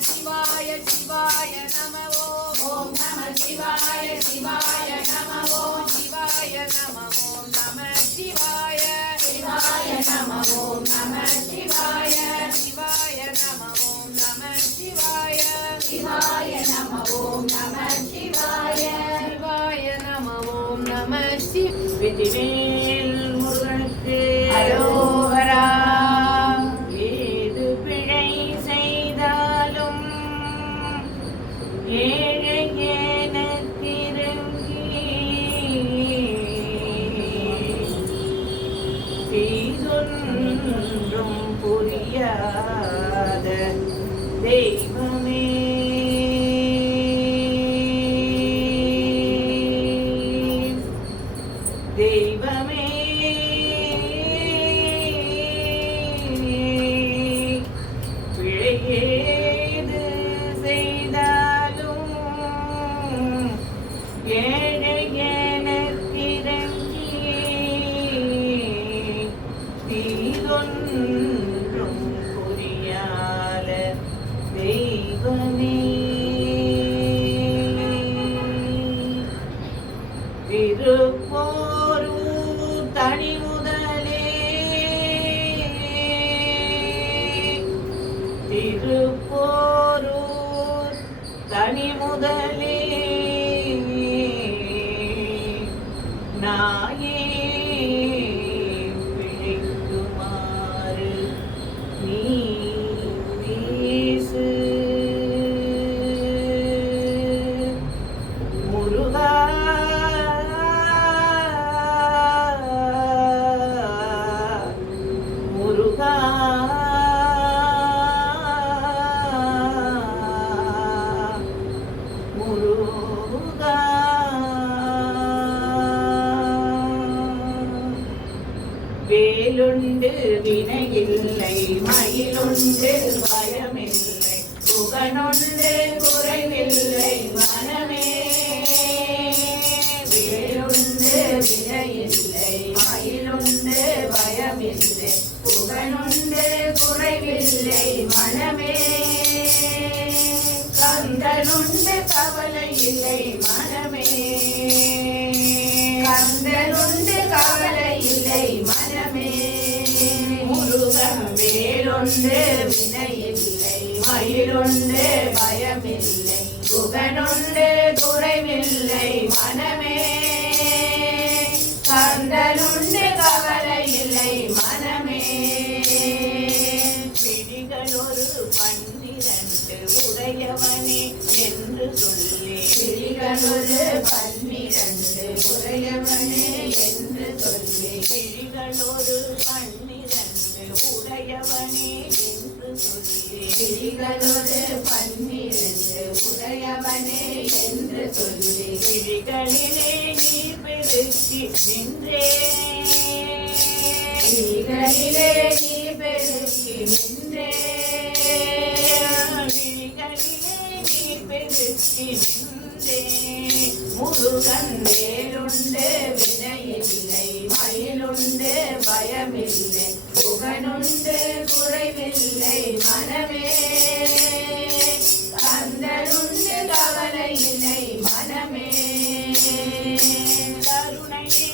சிவாய சிவாய நம ஓம் நம சிவாய சிவாய நம ஓம் சிவாய நம ஓம் நம சிவாய சிவாய நம ஓம் நம சிவாய சிவாய நம ஓம் நம சிவாய சிவாய நம ஓம் நம சிவாய சிவாய நம ஓம் நம வெற்றிவேல் முருகனுக்கு அரோகரா. ஏது பிழை செய்தாலும் ஏழை எனக்கிறங்கி தீதொன்றும் புரியாத தெய்வமே தெய்வமே பிழையேது செய்தாலும் ஏழை எனக்கிறங்கி தீதொன்றும் புரியாத தெய்வமே திருப்போரூர் தனி முதலே திருப்போரூர் தனி முதலே நாயே பிழைக்குமாறு நீ வீசு முருகா முருகா முருகா வேலுண்டு வினையில்லை மயிலுண்டு பயமில்லை புகனுண்டு குறைவில்லை மனமே வேலுண்டு வினையில்லை மயிலுண்டு பயமில்லை புகனுண்டு குறைவில்லை மனமே கந்தனுண்டு கவலை இல்லை மனமே கந்தனுண்டு கவலை இல்லை மனமே முருகன் வேலுண்டு வினையில்லை மயிலுண்டு பயமில்லை புகனுண்டு குறைவில்லை மனமே கந்தனுண்டு கவலை இல்லை மனமே பிடிகளொரு 12 உடையவனே என்று சொல்லி பிடிகளொரு 12 உடையவனே என்று சொல்லி பிடிகளொரு 12 உடையவனே என்று சொல்லி பிடிகளொரு 12 உடையவனே என்று சொல்லி பிடிகளிலே நீ பெருக்கி நின்றே பிடிகளிலே நீ பெருக்கி நின்றே முருகன் வேலுண்டு வினையில்லை மயிலுண்டு பயமில்லை புகனுண்டு குறைவில்லை மனமே கந்தனுண்டு கவலை இல்லை மனமே கருணையே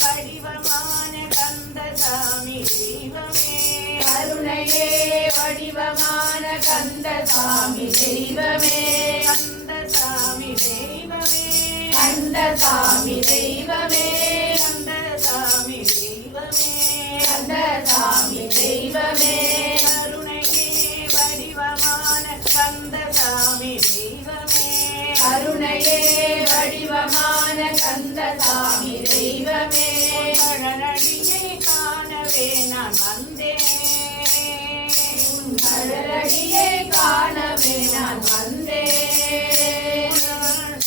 வடிவமான கந்தசாமி தெய்வமே கருணையே வடிவமான கந்தசாமி தெய்வமே கந்தசாமி தெய்வமே கந்தசாமி தெய்வமே கந்தசாமி தெய்வமே கந்தசாமி தெய்வமே கருணையே வடிவமான கந்தசாமி தெய்வமே கருணையே வடிவமான கந்தசாமி தெய்வமே கடலடியை காணவே நான் வந்தேன் கடலடியை காணவே நான் வந்தேன்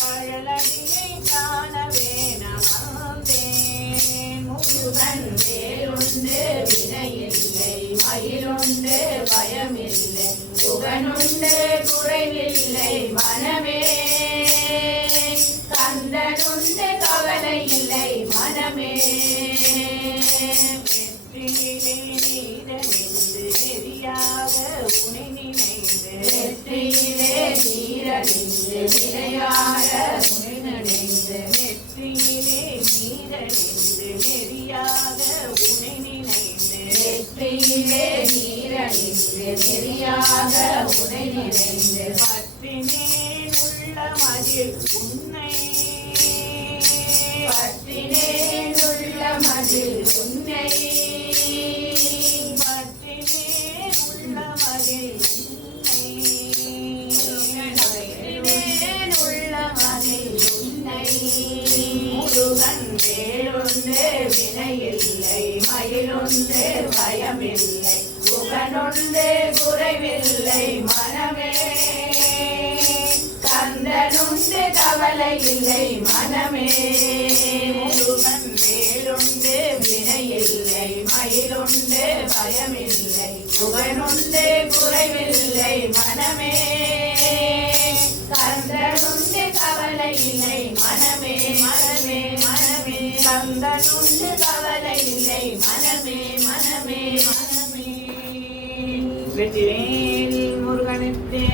கடலடியை காணவே நான் வந்தேன் முருகன் வேலுண்டு வினையில்லை மயிலுண்டு பயமில்லை புகனுண்டு குறைவில்லை மனமே கந்தனுண்டு கவலை இல்லை மனமே வெற்றியிலே நீதனின்று நெறியாக உனை நினைந்து வெற்றியில் நினைந்து நெறியாக உனை நினைந்து பற்றினேன் உள்ள மதில் உன்னை பற்றினேன் உள்ள மதில் உன்னை பற்றினேன் உள்ள மதில் பற்றினேன் உள்ள மதில் உன்னை முருகன் வேலுண்டு வினையில்லை மயிலுண்டு பயமில்லை புகனுண்டு குறைவில்லை மனமே கந்தனுண்டு கவலை இல்லை மனமே முருகன் வேலுண்டு வினையில்லை மயிலுண்டு பயமில்லை புகனுண்டு குறைவில்லை மனமே கந்தனுண்டு கவலை இல்லை மனமே மனமே மனமே கந்தனுண்டு கவலை இல்லை மனமே மனமே மனமே வெற்றிவேல் முருகனுக்கே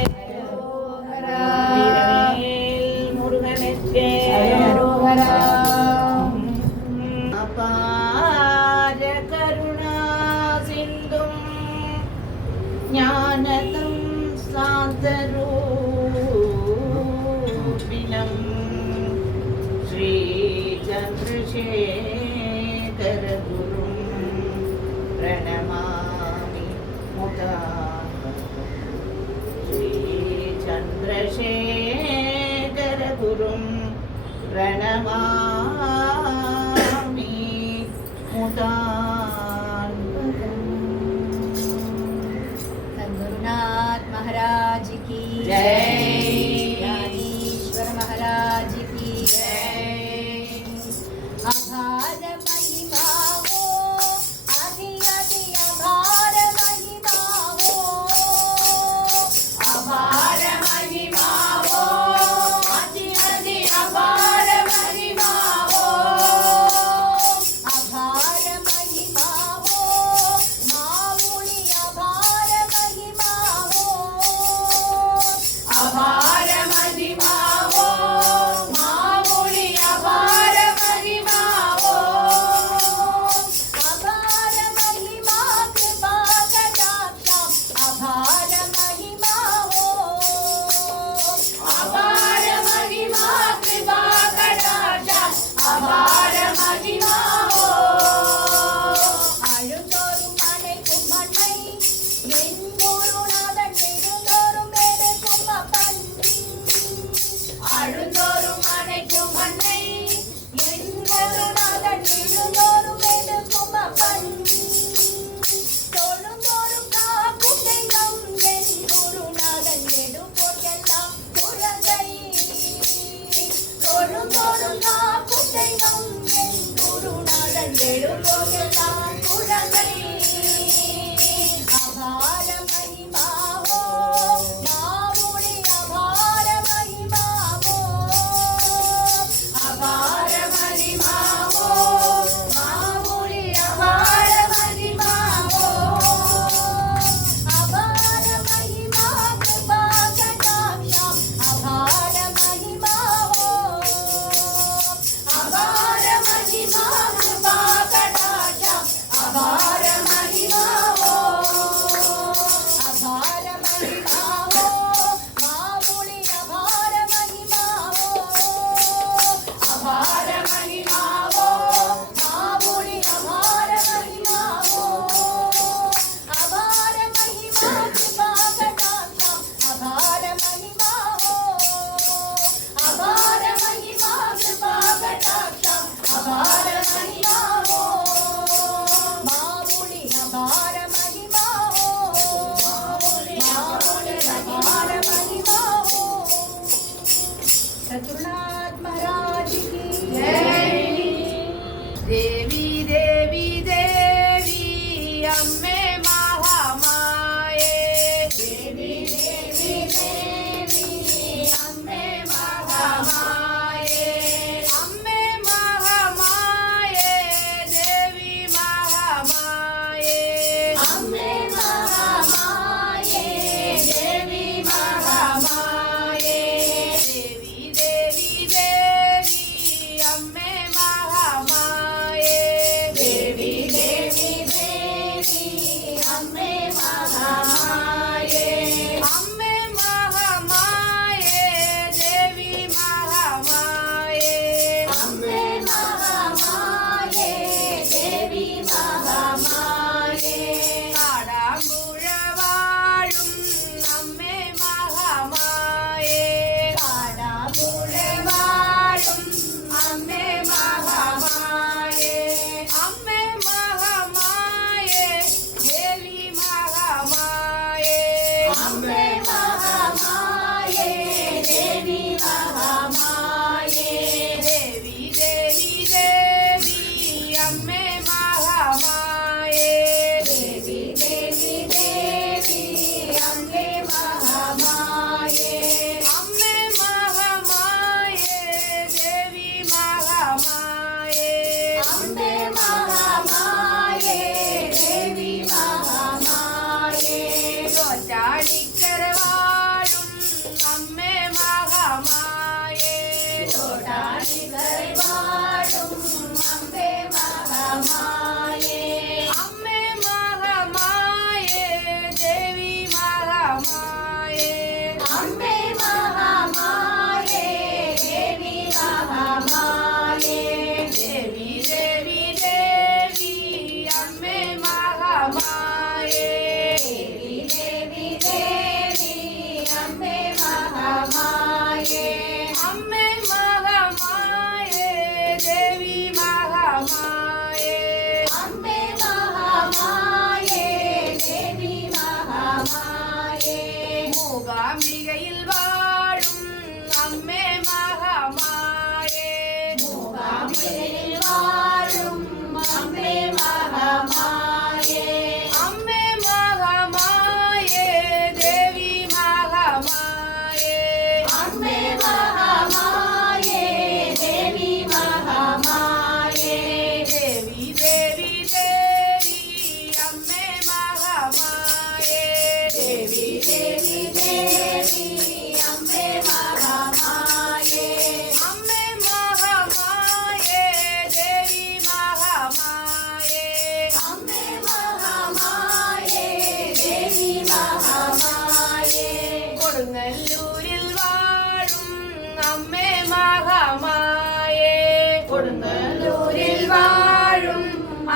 வீரவேல் முருகனுக்கே அபார கருணா சிந்தும் ஞானதம் சாந்தரூபிணம் ஸ்ரீ சந்திரசேகர குரும் பிரணமாமி முதா ஸ்ரீ சந்திரசேகர குரும் பிரணமாமி सद्गुरुनाथ महाराज की जय। ज्ञानेश्वर महाराज की अपार महिमा हो अति अति अपार महिमा हो अपार महिमा हो अति अति अपार महिमा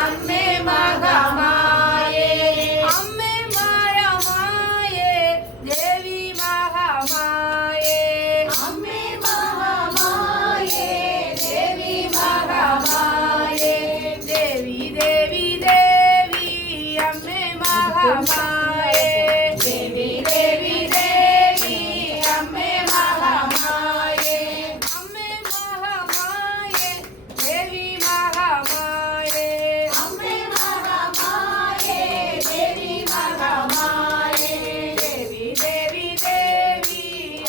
அம்மே மகமாயே அம்மே மகமாயே தேவி மகமாயே அம்மே மகமாயே தேவி மகமாயே தேவி தேவி தேவி அம்மே மகமாயே தேவி தேவி தேவி அம்மே மகமாயே அம்மே மகமாயே தேவி மகமாயே அம்மே மகமாயே தேவி மகமாயே தேவி தேவி தேவி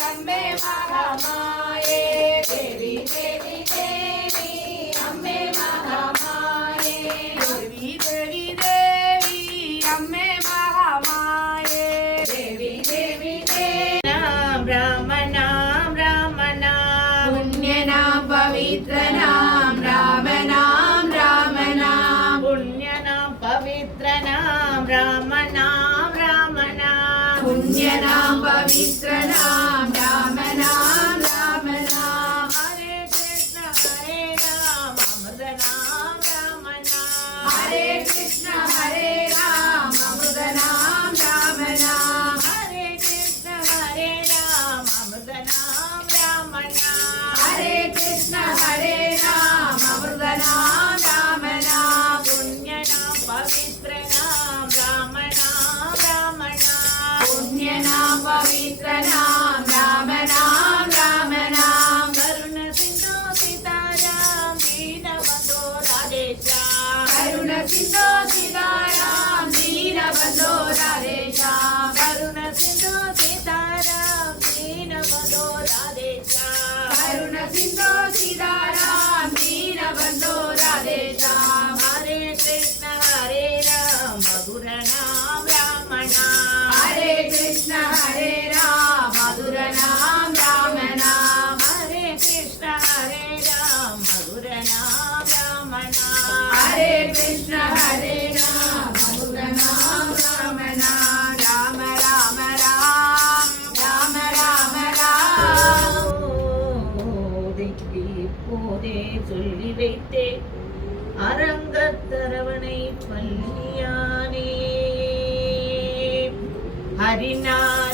அம்மே மகமாயே தேவி தேவி தேவி அம்மே மகமாயே தேவி தேவி தேவி அம்மே மகமாயே தேவி தேவி தேவி नाम राम नाम पुण्य नाम पवित्र नाम राम नाम पुण्य नाम पवित्र नाम राम नाम पुण्य नाम पवित्र नाम राम नाम हरे कृष्ण हरे राम अमृत नाम राम नाम हरे कृष्ण हरे राम अमृत नाम राम हरे कृष्ण हरे राम अमृत नाम राम हरे कृष्ण हरे राम अमृत नाम राम पुण्य नाम पवित्र नाम राम पुण्य नाम पवित्र नाम राम करुण सिंधु सीताराम दीन बंधु राधेश्याम करुण सिंधु सीताराम दीन बंधु राधेश्याम करुण सिंधु सीताराम दीन बंधु राधेश्याम करुण सिंधु सीताराम दीन बंधु राधेश्याम हरे कृष्ण हरे राम मधुर नाम राम नाम हरे कृष्ण हरे राम मधुर नाम राम हरे कृष्ण हरे राम मधुर नाम राम हरे कृष्ण हरे राम मधुर नाम राम राम राम राम राम राम போதே சொல்லி வைத்தே அரங்கத்தரவணை பள்ளியானே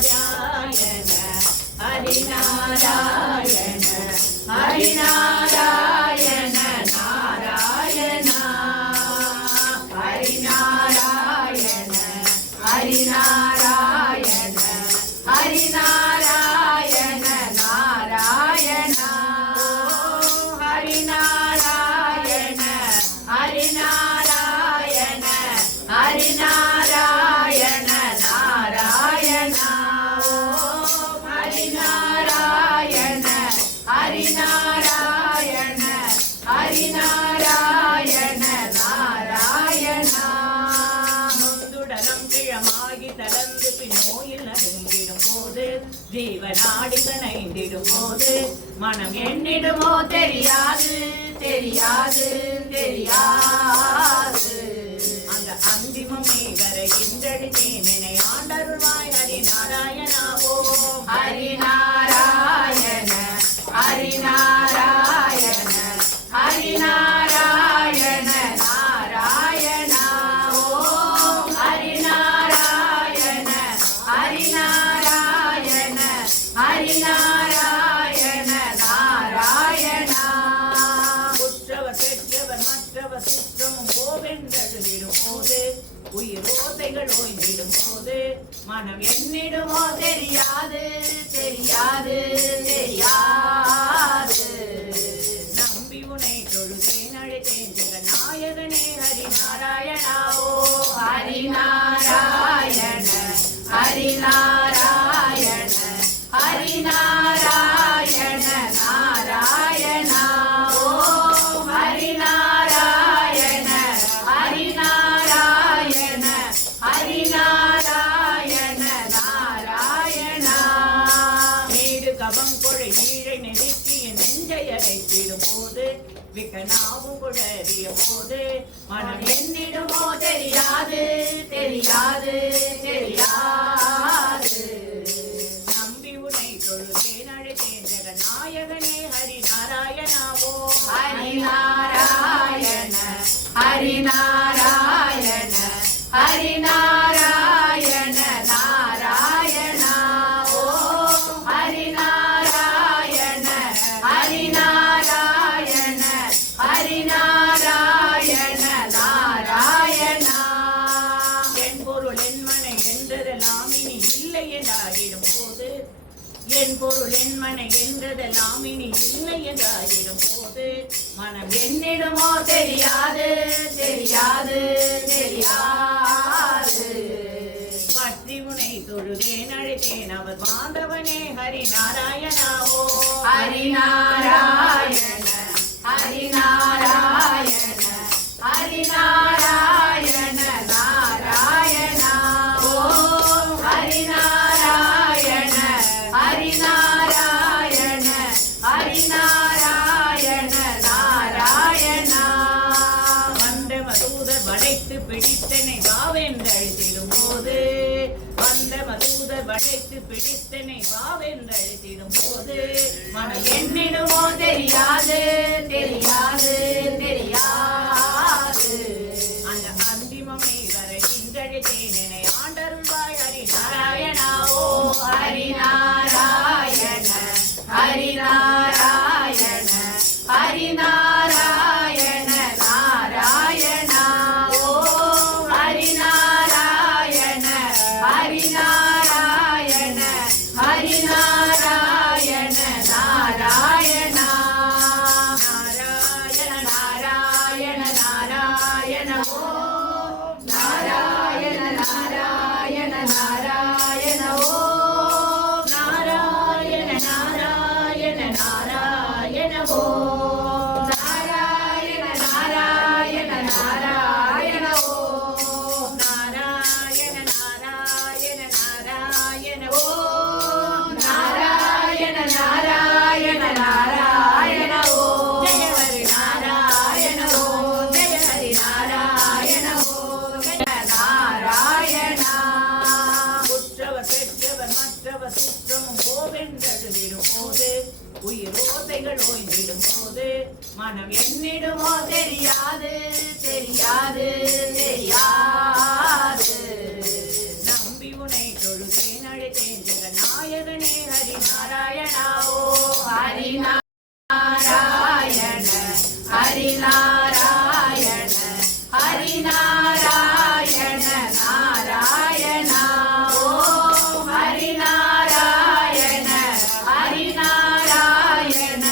ஹரிநாராயண हरिनारायण हरिनारायण नारायण हरिनारायण हरिनारायण हरिनारायण नारायण हरिनारायण हरिनारायण हरिनारायण नारायण हरिनारायण हरिनारायण हरिनारायण नारायण நொந்துடலம் கிழமாகி தளர்ந்து பின் நோயில் நடுங்கிடும் போது ஜீவனாடி கணைந்திடும் போது மனம் எண்ணிடுமோ தெரியாது தெரியாது தெரியாது அந்த அந்திமம் நீ வருகின்றடித்தேன் என்னை ஆண்டருள்வாய் ஹரிநாராயணா ஓம் हरिनारायण हरिनारायण हरिनारायण नारायण ओम हरिनारायण हरिनारायण हरिनारायण नारायण உற்றவர் பெற்றவர் மற்றவர் சுற்றமும் கோவென்றழுதிடும் போது உயிரோசைகள் ஓய்ந்திடும் போது மனம் எண்ணிடுமோ தெரியாது தெரியாது தெரியாது நம்பி உனை தொழுதேன் அழைத்தேன் ஜெகநாயகனே ஹரிநாராயணா ஓ हरिनारायण हरिनारायण हरिनारायण नारायण ओम हरिनारायण हरिनारायण हरिनारायण नारायण நீடு கபம் கொழை ஈழை நெருக்கிய நெஞ்சை அடைத்திடும் போது விக்கனாவும் குழறிய போது மனம் என்னிடுமோ தெரியாது தெரியாது தெரியாது நம்பி உனை தொழுதேன் அழைத்தேன் ஜெகநாயகனே ஹரிநாராயணாவோ हरिनारायण हरिनारायण ஹரிநாராயண நாராயணா ஓம் ஹரிநாராயண ஹரிநாராயண ஹரிநாராயண நாராயணா. என் பொருள் என் மனை என்றதெல்லாம் இனி இல்லை என்றாகிடும் போது, என் பொருள் என் மனை என்றதெல்லாம் இனி இல்லை என்றாகிடும் போது, மனம் என்னிடுமோ தெரியாது தெரியாது தெரியாது. பற்றி உனை தொழுதேன் அழைத்தேன் அவர் மாதவனே ஹரிநாராயணா ஓ ஹரிநாராயண ஹரிநாராயண ஹரிநாராயண நாராயணா ஓம் ஹரிநாராயண ஹரிநாராயண ஹரிநாராயண நாராயணா. வந்த மதூதர் வளைத்து பிடித்தனை வாவென்றழுத்திடும் போது, வந்த மதூதர் வளைத்து பிடித்தனை வாவென்றழுத்திடும் போது, மனம் என்னிடுமோ தெரியாது தெரியாது தெரியாது. அந்த அந்திமமை வர இன்றழைத்தேன் என்னை ஆண்டருள்வாய் நாராயணா ஹரிநாராயணா ஓ ஹரிநாராயண ஹரிநாராயண ஹரிநாராயண நாராயணா ஓம் ஹரிநாராயண ஹரிநாராயண ஹரிநாராயண நாராயணா. நாராயண நாராயண நாராயண ஓம் நாராயண நாராயண நாராயண ஓம் நாராயண நாராயண நாராயண ஓம் நாராயண நாராயண நாராயண ஓம் நாராயண நாராயண நாராயண ஓம் நாராயண நாராயண நாராயண ஓம் ஜெய ஹரி நாராயண ஓம் ஜெய ஹரி நாராயண ஓம் நாராயணா. உற்றவர் பெற்றவர் மற்றவர் சுற்றமும் ஓவென்றழுதிடும் போது, உயிரோசைகள் ஓய்ந்திடும் போது, மனம் என்னிடுமோ தெரியாது தெரியாது தெரியாது. நம்பி உனை தொழுதேன் அழைத்தேன் ஜெகநாயகனே ஹரிநாராயணா ஓ ஹரிநாராயண ஹரிநாராயண ஹரிநாராயண நாராயணா ஓம் ஹரிநாராயண ஹரிநாராயண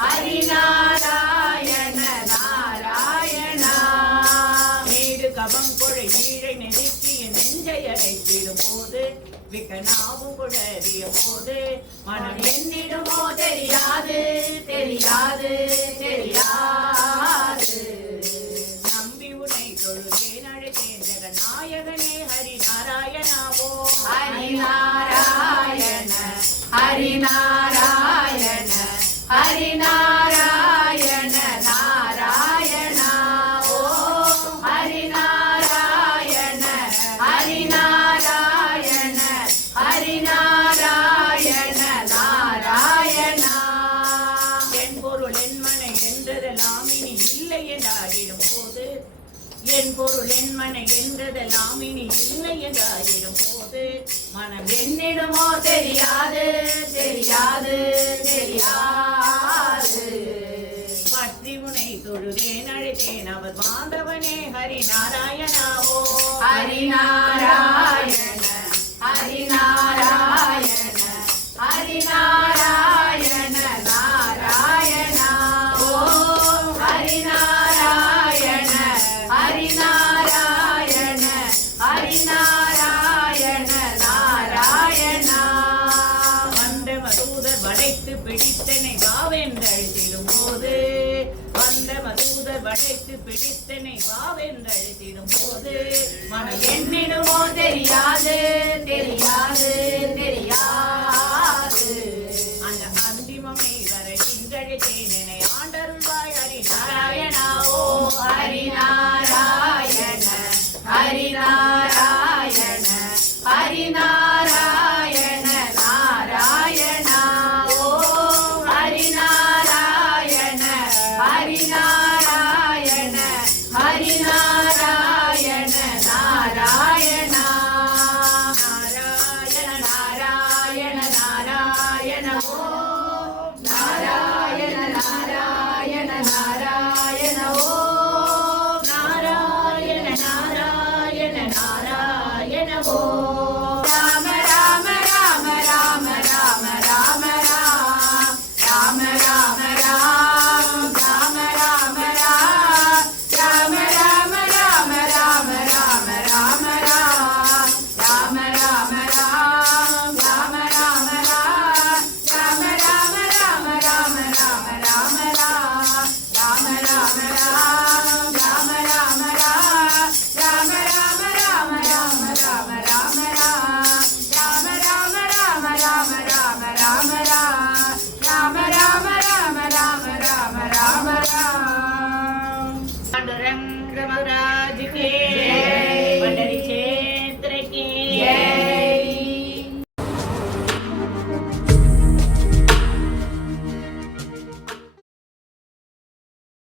ஹரிநாராயண நாராயணா. நீடு கபம் கொழை ஈழை நெருக்கிய நெஞ்சை அடைத்திடும் போது, விக்கனாவும் குழறிய போது, மனம் என்னிடுமோ தெரியாது தெரியாது தெரியாது. நம்பி உனை தொழுதேன் அழைத்தேன் ஜெகநாயகனே ஹரிநாராயணா ஓ ஹரிநாராயண ஹரிநாராயண ஹரிநாராயண நாராயணா ஓம் ஹரிநாராயண ஹரிநாராயண ஹரிநாராயண நாராயணா. என் பொருள் என் மனை என்றதெல்லாம் இனி இல்லை என்றாகிடும் போது, என் பொருள் என் மனை என்றதெல்லாம் இனி இல்லை என்றாகிடும் போது, மனம் என்னிடுமோ தெரியாது தெரியாது தெரியாது. பற்றி உனை தொழுதேன் அழைத்தேன் அவர் மாதவனே ஹரிநாராயணா ஓ ஹரிநாராயண ஹரிநாராயண ஹரிநாராயண நாராயணா ஓம் ஹரிநாராயண ஹரிநாராயண ஹரிநாராயண நாராயணா. வந்த மதூதர் வளைத்து பிடித்தனை வாவென்றழுத்திடும் போது, வந்த மதூதர் வளைத்து பிடித்தனை வாவென்றழுத்திடும் போது, மனம் என்னிடுமோ தெரியாது தெரியாது தெரியாது. அந்த அந்திமமை வர இன்றழைத்தேன் என்னை ஆண்டருள்வாய் நாராயணா ஹரிநாராயணா ஓ ஹரிநாராயண ஹரிநாராயண ஹரிநாராயண நாராயணா ஓம் ஹரிநாராயண ஹரிநாராயண ஹரிநாராயண நாராயண. ராம ராம ராம ராம ராம ராம ராம ராம ராம ராம ராம ராம ராம ராம पांडुरंग महाराज के